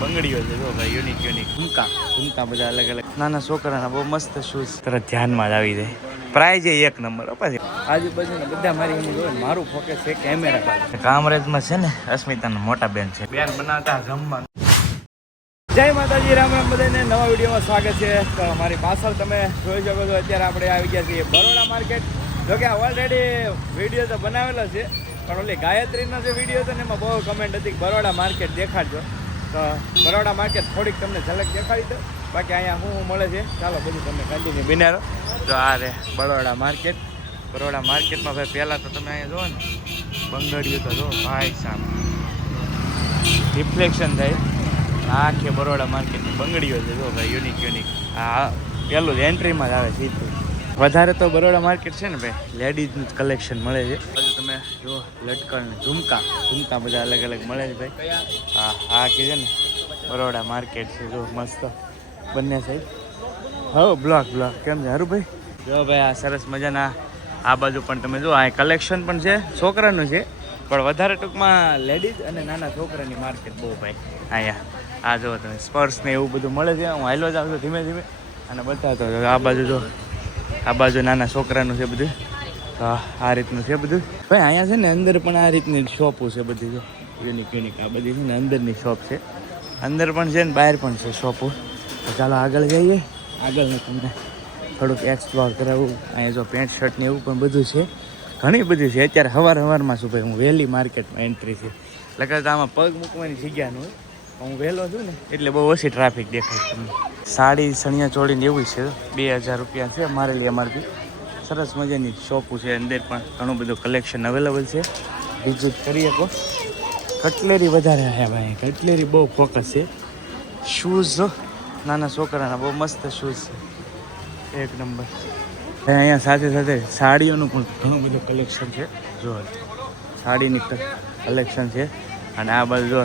બંગડીઓ છે જો ભાઈ, યુનિક ઝુમકા બધા અલગ અલગ નાના છોકરાના બહુ મસ્ત શૂઝ તરત ધ્યાનમાં જ આવી જાય. પ્રાઇઝ એક નંબર અપાશે. આજુબાજુના બધા મારી એમ જોવે, મારું ફોકસ છે કેમેરા પાસે. કામરેજમાં છે ને અસ્મિતાના મોટા બેન છે, બેન બનાવતા જમવાનું. જય માતાજી, રામ રામ બધાને. નવા વિડીયોમાં સ્વાગત છે. તો મારી પાછળ તમે જોઈ શકો છો, અત્યારે આપણે આવી ગયા છીએ બરોડા માર્કેટ. જોકે ઓલરેડી વિડીયો તો બનાવેલો છે, પણ ઓલી ગાયત્રીનો જે વિડીયો હતો ને એમાં બહુ કમેન્ટ હતી કે બરોડા માર્કેટ દેખાડજો. તો બરોડા માર્કેટ થોડીક તમને ઝલક દેખાડી દો. બાકી અહીંયા શું મળે છે ચાલો બધું તમને કન્ટિન્યુ બિનારો. તો આ રે બરોડા માર્કેટ. બરોડા માર્કેટમાં ભાઈ પહેલાં તો તમે અહીંયા જુઓ ને, બંગડીઓ તો જો ભાઈ સાહેબ, રિફ્લેક્શન થાય. આખે બરોડા માર્કેટની બંગડીઓ છે જો ભાઈ, યુનિક. આ પહેલું જ એન્ટ્રીમાં જ આવે સીધું. વધારે તો બરોડા માર્કેટ છે ને ભાઈ, લેડીઝનું જ કલેક્શન મળે છે. પછી તમે જો લટકણ ઝુમકા બધા અલગ અલગ મળે છે ભાઈ. આ કે છે ને બરોડા માર્કેટ છે જો મસ્ત બંને સાઈડ. હો બ્લોક કેમ છે હારું ભાઈ? જો ભાઈ આ સરસ મજાના આ બાજુ પણ તમે જો, આ કલેક્શન પણ છે, છોકરાનું છે, પણ વધારે ટૂંકમાં લેડીઝ અને નાના છોકરાની માર્કેટ બહુ ભાઈ અહીંયા. આ જો તમે સ્પર્શ ને એવું બધું મળે છે. હું હાલો જ આવતો ધીમે અને બતાવતો આ બાજુ જો, આ બાજુ નાના છોકરાનું છે બધું. આ રીતનું છે બધું ભાઈ. અહીંયા છે ને અંદર પણ આ રીતની શોપો છે બધી જો, યુનિક. આ બધી છે ને અંદરની શોપ છે, અંદર પણ છે ને બહાર પણ છે શોપો. તો ચાલો આગળ જઈએ. આગળનું તમને થોડુંક એક્સપ્લોર કરાવું. અહીંયા જો પેન્ટ શર્ટ ને એવું પણ બધું છે, ઘણી બધી છે. અત્યારે સવારમાં શું ભાઈ, હું વહેલી માર્કેટમાં એન્ટ્રી છે, લગાડ આમાં પગ મૂકવાની જગ્યા ન હોય. હું વહેલો છું ને એટલે બહુ ઓછી ટ્રાફિક દેખાય તમને. સાડી સણિયા ચોળીને એવું છે, 2000 રૂપિયા છે મારેલી અમારથી. સરસ મજાની શોપો છે, અંદર પણ ઘણું બધું કલેક્શન અવેલેબલ છે, વિઝિટ કરી શકો. કટલેરી વધારે છે ભાઈ, કટલેરી બહુ ફોકસ છે. શૂઝ નાના છોકરાના બહુ મસ્ત શૂઝ છે, એક નંબર. અહીંયા સાથે સાડીઓનું પણ ઘણું બધું કલેક્શન છે જો, સાડીની કલેક્શન છે. અને આ બાજુ જો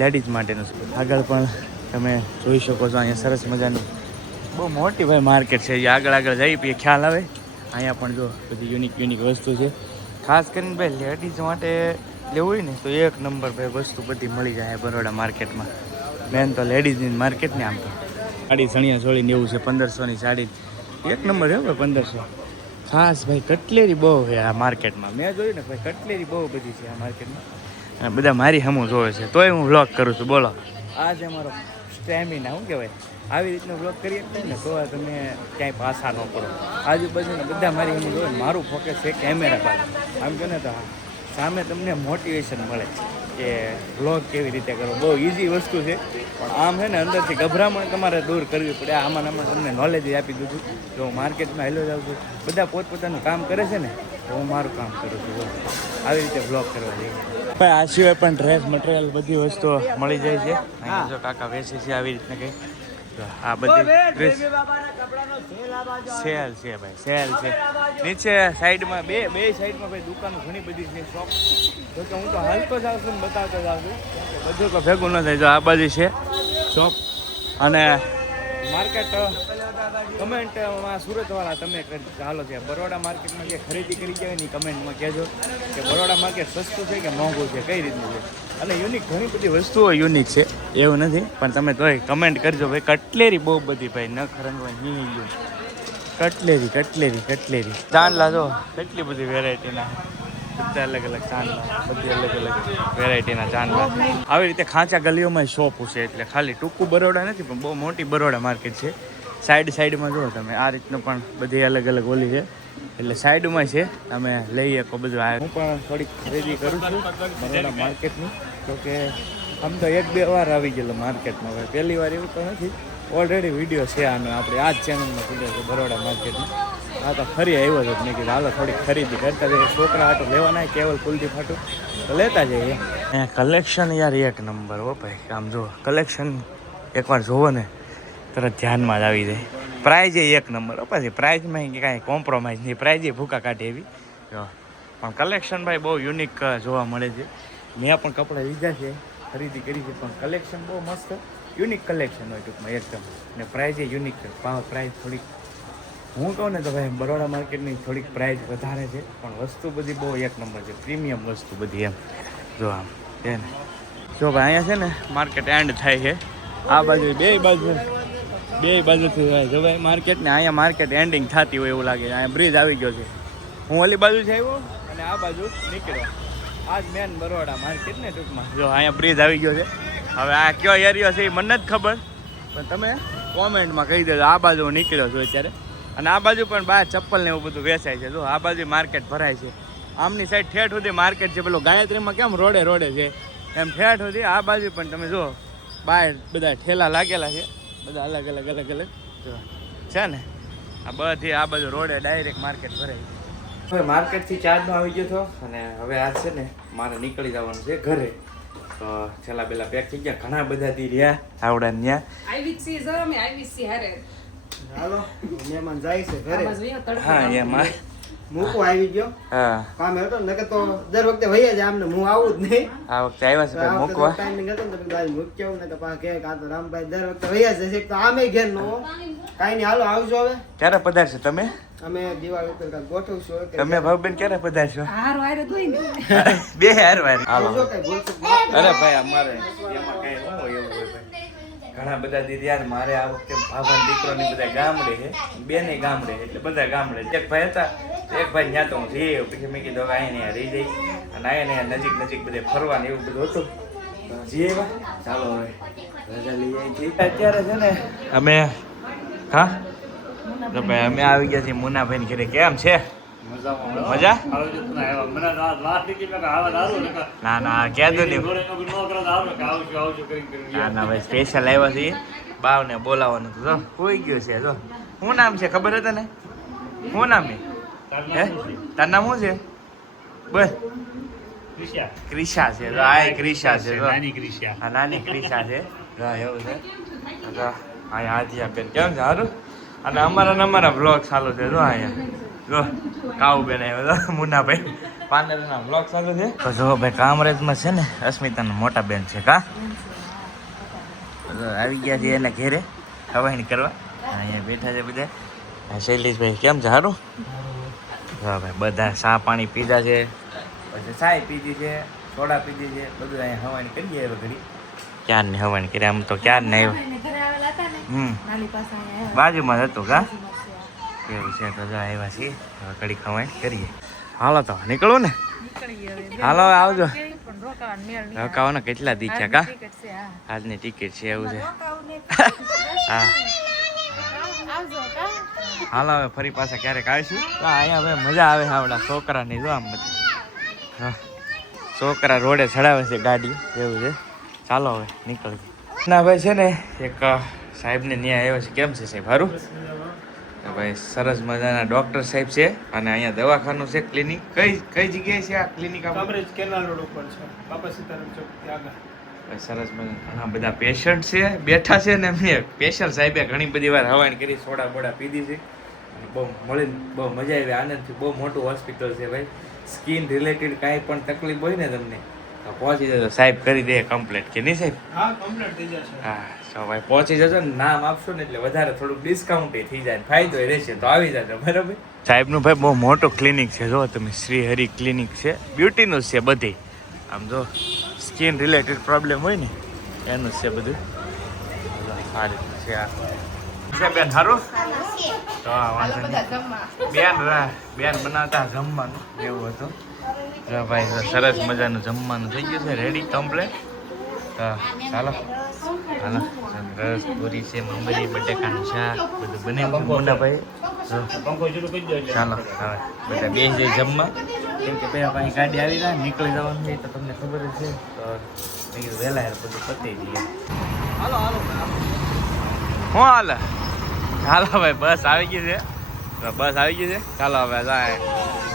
લેડીઝ માટેનું છે. આગળ પણ તમે જોઈ શકો છો, અહીંયા સરસ મજાની બહુ મોટી ભાઈ માર્કેટ છે. આગળ જઈ પછી ખ્યાલ આવે. અહીંયા પણ જો બધી યુનિક વસ્તુ છે. ખાસ કરીને ભાઈ લેડીઝ માટે લેવું હોય ને તો એક નંબર ભાઈ વસ્તુ બધી મળી જાય બરોડા માર્કેટમાં. મેન તો લેડીઝની માર્કેટ ને. આમ તો સાડી સણિયા ચોળીને એવું છે, 1500ની સાડી એક નંબર છે ભાઈ, 1500. ખાસ ભાઈ કટલેરી બહુ છે આ માર્કેટમાં. મેં જોયું ને ભાઈ, કટલેરી બહુ બધી છે આ માર્કેટમાં. અને બધા મારી સામું જોવે છે, તોય હું વ્લોગ કરું છું. બોલો, આ છે અમારો સ્ટેમિના. શું કહેવાય, આવી રીતનો વ્લોગ કરીએ ને તો તમે ક્યાંય પાછા ન પડો. આજુબાજુના બધા મારી સામું જોવે, મારું ફોકસ છે કેમેરા પાસે. આમ કહે ને તો સામે તમને મોટિવેશન મળે કે વ્લોગ કેવી રીતે કરો. બહુ ઇઝી વસ્તુ છે, પણ આમ છે ને અંદરથી ગભરામણ તમારે દૂર કરવી પડે. આમાં તમને નોલેજ આપી દીધું. જો હું માર્કેટમાં હેલો જાઉં છું, બધા પોતપોતાનું કામ કરે છે ને, તો હું મારું કામ કરું છું. આવી રીતે વ્લોગ કરવા જઈએ ભાઈ. આ સિવાય પણ ડ્રેસ મટીરિયલ બધી વસ્તુઓ મળી જાય છે. અહીંયા જો કાકા વેચે છે આવી રીતના કંઈ. આ બધી ડ્રેસ સેલ છે ભાઈ, સેલ છે. નીચે સાઈડમાં બે સાઈડમાં ભાઈ દુકાનો ઘણી બધી છે, શોપ. જો કે હું તો હાલતો જ આવશું ને બતાવતો જ આવશું, બધું તો ભેગું ન થાય. જો આ બાજુ છે શોપ અને માર્કેટ. કમેન્ટમાં સુરતવાળા તમે ચાલો છે બરોડા માર્કેટમાં જે ખરીદી કરી જાય ને કમેન્ટમાં કહેજો કે બરોડા માર્કેટ સસ્તું છે કે મોંઘું છે, કઈ રીતનું છે. અને યુનિક ઘણી બધી વસ્તુઓ યુનિક છે, એવું નથી, પણ તમે તોય કમેન્ટ કરજો ભાઈ. કટલેરી બહુ બધી ભાઈ, ન ખરંગવા નીકળ્યું. કટલેરી ચાંદલા જો કેટલી બધી વેરાયટીના, બધા અલગ ચાંદલા, બધી અલગ વેરાયટીના ચાંદલા. આવી રીતે ખાંચા ગલીઓમાં શોપ છે, એટલે ખાલી ટૂંકું બરોડા નથી પણ બહુ મોટી બરોડા માર્કેટ છે. સાઈડમાં જુઓ તમે, આ રીતનું પણ બધી અલગ ઓલી છે, એટલે સાઈડમાં છે, તમે લઈ શકો બધું. હું પણ થોડીક ખરીદી કરું છું બરોડા માર્કેટની. તો કે આમ તો 1-2 વાર આવી ગયેલો માર્કેટમાં ભાઈ, પહેલી વાર એવું તો નથી. ઓલરેડી વિડીયો છે આનો, આપણે આ જ ચેનલમાં વિડીયો છે બરોડા માર્કેટમાં. આ તો ફરી આવ્યો છે, મેં કીધું હાલો થોડીક ખરીદી કરતા જઈએ. છોકરા હાટું લેવાના કેવલ કુલદીપ હાટું તો લેતા જઈએ. કલેક્શન યાર એક નંબર હો ભાઈ. આમ જો કલેક્શન એકવાર જોવો ને તરત ધ્યાનમાં જ આવી જાય. પ્રાઇઝ એક નંબર પછી પ્રાઇઝમાં કાંઈ કોમ્પ્રોમાઇઝ નહીં, પ્રાઇઝ ભૂકા કાઢે એવી. પણ કલેક્શન ભાઈ બહુ યુનિક જોવા મળે છે. મેં પણ કપડાં લીધા છે, ખરીદી કરી છે, પણ કલેક્શન બહુ મસ્ત યુનિક કલેક્શન હોય ટૂંકમાં એકદમ. ને પ્રાઇઝ યુનિક છે. પ્રાઇઝ થોડીક હું કહું ને તો ભાઈ બરોડા માર્કેટની થોડીક પ્રાઇઝ વધારે છે, પણ વસ્તુ બધી બહુ એક નંબર છે, પ્રીમિયમ વસ્તુ બધી એમ. જો આમ છે ને જો ભાઈ અહીંયા છે ને માર્કેટ એન્ડ થાય છે આ બાજુ બે બાજુથી હોય જો ભાઈ માર્કેટ ને અહીંયા માર્કેટ એન્ડિંગ થતી હોય એવું લાગે અહીંયા બ્રિજ આવી ગયો છે હું ઓલી બાજુથી આવ્યો અને આ બાજુ નીકળ્યો આ જ મેન બરોડા માર્કેટ ને ટૂંકમાં જો અહીંયા બ્રિજ આવી ગયો છે હવે આ કયો એરિયો છે એ મને જ ખબર પણ તમે કોમેન્ટમાં કહી દેજો આ બાજુ હું નીકળ્યો છું અત્યારે અને આ બાજુ પણ બહાર ચપ્પલ ને એવું બધું વેચાય છે જો આ બાજુ માર્કેટ ભરાય છે આમની સાઈડ ઠેઠ સુધી માર્કેટ છે પેલો ગાયત્રીમાં કેમ રોડે છે એમ ઠેઠ સુધી આ બાજુ પણ તમે જુઓ બહાર બધા ઠેલા લાગેલા છે બધા અલગ અલગ જો છે ને આ બધી આ બાજુ રોડે ડાયરેક્ટ માર્કેટ ભરાય છે હવે માર્કેટથી ચાર્જનો આવી ગયો હતો અને હવે આ છે ને મારે નીકળી જવાનું છે ઘરે તો છેલ્લા પેલા પેક થઈ ગયા ઘણા બધા દી રહ્યા આવડા ત્યાં હાલો મહેમાન જાય છે ઘરે હા એમાં મૂકો આવી ગયો હા કામ હતો ને તો દર વખતે વહી જાય આમને હું આવું જ નહીં આ વખતે આવ્યા છે મૂકવા ટાઈમિંગ હતો ને તો ગાડી મૂક્યો ને તો પાછા કે કાં તો રામભાઈ દર વખતે વહી જાય છે તો આમે ઘેર નો કાઈ નહીં હાલો આવજો હવે ક્યારે પધારશો તમે અમે દિવાળી ઉપર કાંઈક ગોઠવશું તમે ભાવબેન ક્યારે પધારશો હારો આરે દોઈ ને બે હાર વાર હાલો આવજો કઈ ભૂલચૂક અરે ભાઈ અમારે એમાં કઈ ન હોય એવું હોય ભાઈ ઘણા બધા દીદી યાર મારે આ વખતે ભાભાના દીકરોની બધા ગામડે છે બેને ગામડે એટલે બધા ગામડે એક ભાઈ હતા એક ભાઈ ત્યાં તો હું જઈ આવ્યો પછી મેં કીધું અહીંયા રહી જઈ અને અહીંયા નજીક બધે ફરવાનું એવું બધું હતું જઈએ ચાલો હવે રજા લઈ આવી અત્યારે છે ને અમે હા તો ભાઈ અમે આવી ગયા છીએ મુનાભાઈ ઘરે કેમ છે મજા ના ના કહેતો નહીં ના ભાઈ સ્પેશિયલ આવ્યા છીએ બાવને બોલાવવાનું તો હોઈ ગયું છે જો શું નામ છે ખબર હતા ને શું નામ છે હે તાર નામ શું છે બસ ક્રિશા છે આ ક્રિશા છે નાની ક્રિશા છે એવું છે અહીંયા હાજી બેન કેમ છે સારું અને અમારા બ્લોગ ચાલુ છે જો અહીંયા જો કાઉ બેન આવ્યો મુન્નાભાઈ પાનેરના બ્લોગ ચાલુ છે તો જો ભાઈ કામરેજમાં છે ને અસ્મિતાના મોટા બેન છે કા આવી ગયા છે એના ઘેરે હવાણી કરવા અહીંયા બેઠા છે બધા શૈલેષભાઈ કેમ છે સારું હા ભાઈ બધા ચા પાણી પીધા છે પછી ચાય પીધી છે સોડા પીધી છે બધું અહીંયા હવાણી કરીએ હવે ઘડી ક્યારની હવાણી કરી આમ તો ક્યાર ને આવ્યો બાજુમાં હતું કા એવું છે તો જો આવ્યા છીએ હવે ઘડી ખવાઈ કરીએ હાલો તો નીકળવું ને હાલો આવજો રોકાવાના કેટલા દી છે કા આજની ટિકિટ છે એવું છે હા હાલો હવે ફરી પાછા ક્યારેક આવીશું અહીંયા હવે મજા આવે આવડા છોકરાની જો આમ બધી હા છોકરા રોડે ચડાવે છે ગાડી એવું છે ચાલો હવે નીકળીએ ના ભાઈ છે ને એક સાહેબને ન્યાય આવ્યો છે કેમ છે સાહેબ સારું ભાઈ સરસ મજાના ડોક્ટર સાહેબ છે અને અહીંયા દવાખાનું છે ક્લિનિક કઈ જગ્યાએ છે આ ક્લિનિક કેનાલ રોડ ઉપર છે બાપા સીતારામ ચોક ત્યાં આગળ સરસ મજા ઘણા બધા પેશન્ટ છે બેઠા છે ને એમને સ્પેશિયલ સાહેબે ઘણી બધી વાર હવાણી કરી સોડા બોડા પીધી છે અને બહુ મળીને બહુ મજા આવી આનંદથી બહુ મોટું હોસ્પિટલ છે ભાઈ સ્કિન રિલેટેડ કાંઈ પણ તકલીફ હોય ને તમને તો પહોંચી જજો સાહેબ કરી દે કમ્પ્લીટ કે નહીં સાહેબ હા કમ્પ્લીટ થઈ જશે હા તો ભાઈ પહોંચી જજો ને નામ આપશો ને એટલે વધારે થોડુંક ડિસ્કાઉન્ટ થઈ જાય ફાયદો રહેશે તો આવી જજો બરાબર સાહેબનું ભાઈ બહુ મોટું ક્લિનિક છે જો તમે શ્રી હરિ ક્લિનિક છે બ્યુટીનું જ છે બધી આમ જો સ્કિન રિલેટેડ પ્રોબ્લેમ હોય ને એનું જ છે બધું સારી છે આ છે બેન સારું તો વાંધો નહીં બેન બનાવતા જમવાનું એવું હતું જો ભાઈ સરસ મજાનું જમવાનું થઈ ગયું છે રેડી કમ્પ્લેટ તો ચાલો હાલો રસ પૂરી છે મમરી બટેકાનું શાક બધું બને મુન્નાભાઈ ચાલો હવે બધા બે જઈ જમવા કેમ કે પહેલાં પાછી ગાડી આવી જાય નીકળી જવાનું છે તો તમને ખબર જ છે તો મેં કીધું વહેલા યાર બધું પતી જઈએ હાલો શું હાલે હાલો ભાઈ બસ આવી ગઈ છે બસ આવી ગઈ છે ચાલો હવે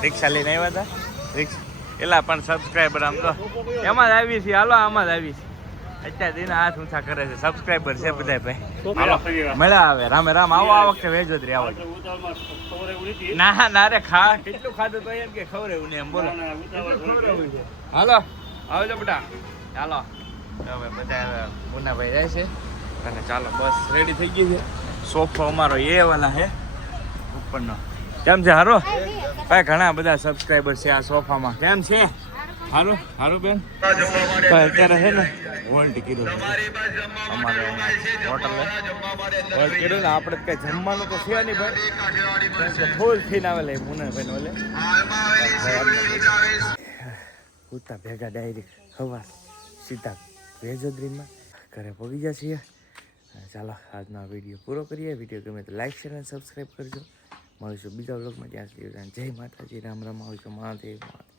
રિક્ષા લઈને આવ્યા હતા રિક્ષા એટલા પણ સબસ્ક્રાઈબર આમ તો એમાં જ આવી છીએ હાલો આમાં જ આવી છીએ અત્યારે દિન હાથ ઊંચા કરે છે સબસ્ક્રાઈબર છે બધા ભાઈ હાલો મળ્યા આવે રામે રામ આવો આ વખતે વેજો જ આવો ના ના રે ખા કેટલું ખાધું તો એમ કે ખવડાવ્યું ને એમ બોલો હાલો આવજો બેટા ચાલો હવે બધા મુન્નાભાઈ જાય છે અને ચાલો બસ રેડી થઈ ગઈ છે સોફો અમારો એ વાલા છે ઉપરનો કેમ છે હારો ભાઈ ઘણા બધા સબસ્ક્રાઈબર છે આ સોફામાં કેમ છે હારું હારું બેન અત્યારે છે ને વોલ્ટ કીધું અમારે હોટલ વોલ્ટ કીધું ને આપણે કઈ જમવાનું તો છે નહીં ભાઈ ફૂલ થઈને આવેલા મુનાભાઈ ઓલે કૂતા ભેગા ડાયરેક્ટ હવા સીધા વેજોદરીમાં ઘરે પગી ગયા છીએ ચાલો આજનો વિડીયો પૂરો કરીએ વિડીયો ગમે તો લાઈક શેર અને સબસ્ક્રાઈબ કરજો મળીશું બીજા વ્લોગમાં ત્યાં સુધી જય માતાજી રામ રામ આવજો મહાદેવ